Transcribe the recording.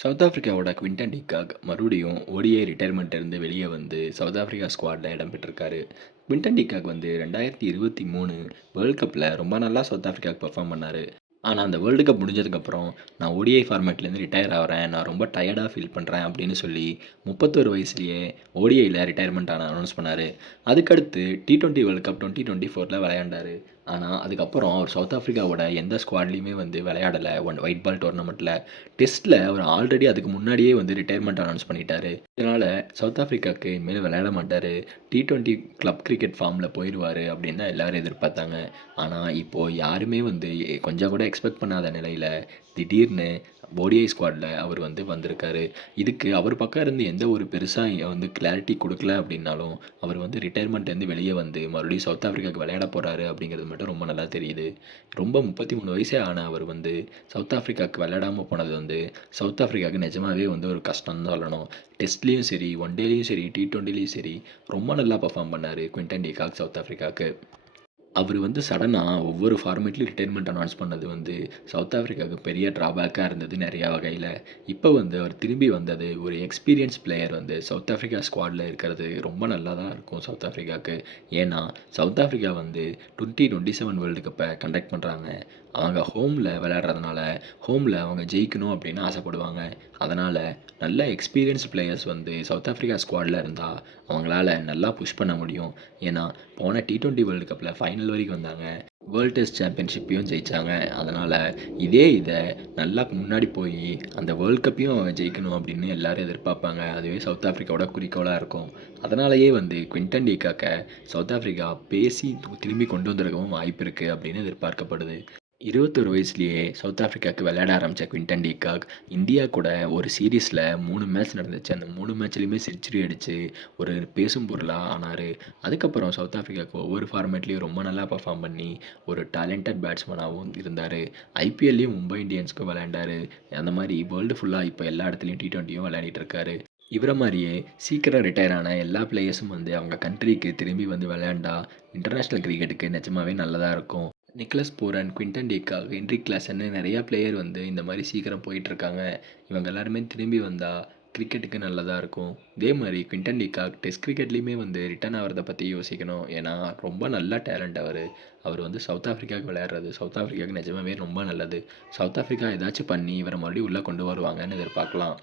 South ஆஃப்ரிக்காவோட Quinton de காக் மறுபடியும் ODI ரிட்டயர்மெண்ட்டிலிருந்து வெளியே வந்து சவுத் ஆஃப்ரிக்கா ஸ்குவாடில் இடம் பெற்றிருக்காரு. குவின்டன் டி காக் வந்து 2023 வேர்ல்ட் கப்பில் ரொம்ப நல்லா சவுத் ஆஃப்ரிக்காவுக்கு பெர்ஃபார்ம் பண்ணார். ஆனால் அந்த வேர்ல்டு கப் முடிஞ்சதுக்கப்புறம் நான் ஓடிஐ ஃபார்மேட்லேருந்து ரிட்டையர் ஆகிறேன், நான் ரொம்ப டயர்டாக ஃபீல் பண்ணுறேன் அப்படின்னு சொல்லி 31 வயசுலேயே ஓடிஐயில் ரிட்டையர்மெண்ட் அனௌன்ஸ் பண்ணார். அதுக்கடுத்து T20 வேர்ல்டு கப் 2024 விளையாண்டார். ஆனால் அதுக்கப்புறம் அவர் சவுத் ஆஃப்ரிக்காவோட எந்த ஸ்குவாட்லேயுமே வந்து விளையாடலை. ஒயிட் பால் டோர்னமெண்ட்டில் டெஸ்ட்டில் அவர் ஆல்ரெடி அதுக்கு முன்னாடியே வந்து ரிட்டையர்மெண்ட் அனௌன்ஸ் பண்ணிட்டார். இதனால் சவுத் ஆஃப்ரிக்காவுக்கு இனிமேல் விளையாட மாட்டார், T20 கிளப் கிரிக்கெட் ஃபார்மில் போயிடுவார் அப்படின்னு தான் எல்லோரும் எதிர்பார்த்தாங்க. ஆனால் இப்போது யாருமே வந்து கொஞ்சம் கூட எக்ஸ்பெக்ட் பண்ணாத நிலையில் திடீர்னு ஓடிஐ ஸ்குவாடில் அவர் வந்து வந்திருக்காரு. இதுக்கு அவர் பக்கம் இருந்து எந்த ஒரு பெருசாக வந்து கிளாரிட்டி கொடுக்கல அப்படின்னாலும், அவர் வந்து ரிட்டையர்மெண்ட்லேருந்து வெளியே வந்து மறுபடியும் சவுத் ஆஃப்ரிக்காவுக்கு விளையாட போகிறாரு அப்படிங்கிறது மட்டும் ரொம்ப நல்லா தெரியுது. ரொம்ப 33 வயசே ஆன அவர் வந்து சவுத் ஆஃப்ரிக்காவுக்கு விளையாடாமல் போனது வந்து சவுத் ஆஃப்ரிக்காவுக்கு நிஜமாகவே வந்து ஒரு கஷ்டம்னு சொல்லணும். டெஸ்ட்லேயும் சரி, ஒன் டேலேயும் சரி, T20லேயும் சரி ரொம்ப நல்லா பர்ஃபார்ம் பண்ணார் குவின்டன் டி காக் சவுத் ஆஃப்ரிக்காவுக்கு. அவர் வந்து சடனாக ஒவ்வொரு ஃபார்மேட்லையும் ரிட்டையர்மெண்ட் அனௌன்ஸ் பண்ணது வந்து சவுத் ஆஃப்ரிக்காவுக்கு பெரிய ட்ராபேக்காக இருந்தது நிறையா வகையில். இப்போ வந்து அவர் திரும்பி வந்தது, ஒரு எக்ஸ்பீரியன்ஸ் பிளேயர் வந்து சவுத் ஆஃப்ரிக்கா ஸ்குவாடில் இருக்கிறது ரொம்ப நல்லா தான் இருக்கும் சவுத் ஆஃப்ரிக்காவுக்கு. ஏன்னா சவுத் ஆஃப்ரிக்கா வந்து 2027 வேர்ல்டு கப்பை கண்டக்ட் பண்ணுறாங்க. அவங்க ஹோமில் விளையாடுறதுனால ஹோமில் அவங்க ஜெயிக்கணும் அப்படின்னு ஆசைப்படுவாங்க. அதனால் நல்ல எக்ஸ்பீரியன்ஸ் பிளேயர்ஸ் வந்து சவுத் ஆஃப்ரிக்கா ஸ்குவாடில் இருந்தால் அவங்களால நல்லா புஷ் பண்ண முடியும். ஏன்னா போன T20 வேர்ல்டு கப்பில் ஃபைனல் வரைக்கும் வந்தாங்க, வேர்ல்டு டெஸ்ட் சாம்பியன்ஷிப்பையும் ஜெயித்தாங்க. அதனால் இதை நல்லா முன்னாடி போய் அந்த வேர்ல்டு கப்பையும் அவங்க ஜெயிக்கணும் அப்படின்னு எல்லோரும் எதிர்பார்ப்பாங்க. அதுவே சவுத் ஆஃப்ரிக்காவோட குறிக்கோளாக இருக்கும். அதனாலேயே வந்து குவின்டன் டி காக்கை சவுத் ஆஃப்ரிக்கா பேசி திரும்பி கொண்டு வந்திருக்கவும் வாய்ப்பு இருக்குது அப்படின்னு எதிர்பார்க்கப்படுது. 21 வயசுலேயே சவுத் ஆஃப்ரிக்காவுக்கு விளையாட ஆரம்பித்த குவின்டன் டி காக் இந்தியா கூட ஒரு சீரீஸில் 3 மேட்ச் நடந்துச்சு. அந்த 3 மேட்ச்லேயுமே செஞ்சுரி அடித்து ஒரு பேசும் பொருளாக ஆனார். அதுக்கப்புறம் சவுத் ஆஃப்ரிக்காவுக்கு ஒவ்வொரு ஃபார்மேட்லேயும் ரொம்ப நல்லா பர்ஃபார்ம் பண்ணி ஒரு டேலண்டட் பேட்ஸ்மேனாகவும் இருந்தார். ஐபிஎல்லையும் மும்பை இந்தியன்ஸ்க்கு விளையாண்டார். அந்த மாதிரி வேர்ல்டு ஃபுல்லாக இப்போ எல்லா இடத்துலையும் T20யும் விளையாடிட்டு இருக்காரு. இவரை மாதிரியே சீக்கிரம் ரிட்டையர் ஆன எல்லா பிளேயர்ஸும் வந்து அவங்க கண்ட்ரிக்கு திரும்பி வந்து விளையாண்டா இன்டர்நேஷ்னல் கிரிக்கெட்டுக்கு நிஜமாவே நல்லதாக இருக்கும். Nicholas Pooran, Quinton de Kock, Heinrich கிளாசன்னு நிறையா பிளேயர் வந்து இந்த மாதிரி சீக்கிரம் போயிட்டுருக்காங்க. இவங்க எல்லாருமே திரும்பி வந்தால் கிரிக்கெட்டுக்கு நல்லதாக இருக்கும். இதே மாதிரி குவின்டன் டி காக் டெஸ்ட் கிரிக்கெட்லேயுமே வந்து ரிட்டர்ன் ஆகிறத பற்றி யோசிக்கணும். ஏன்னா ரொம்ப நல்ல டேலண்ட் அவர். அவர் வந்து சவுத் ஆஃப்ரிக்காவுக்கு விளையாடுறது சவுத் ஆஃப்ரிக்காவுக்கு நிஜமாவே ரொம்ப நல்லது. சவுத் ஆஃப்ரிக்கா ஏதாச்சும் பண்ணி இவரை மறுபடியும் உள்ளே கொண்டு வருவாங்கன்னு எதிர்பார்க்கலாம்.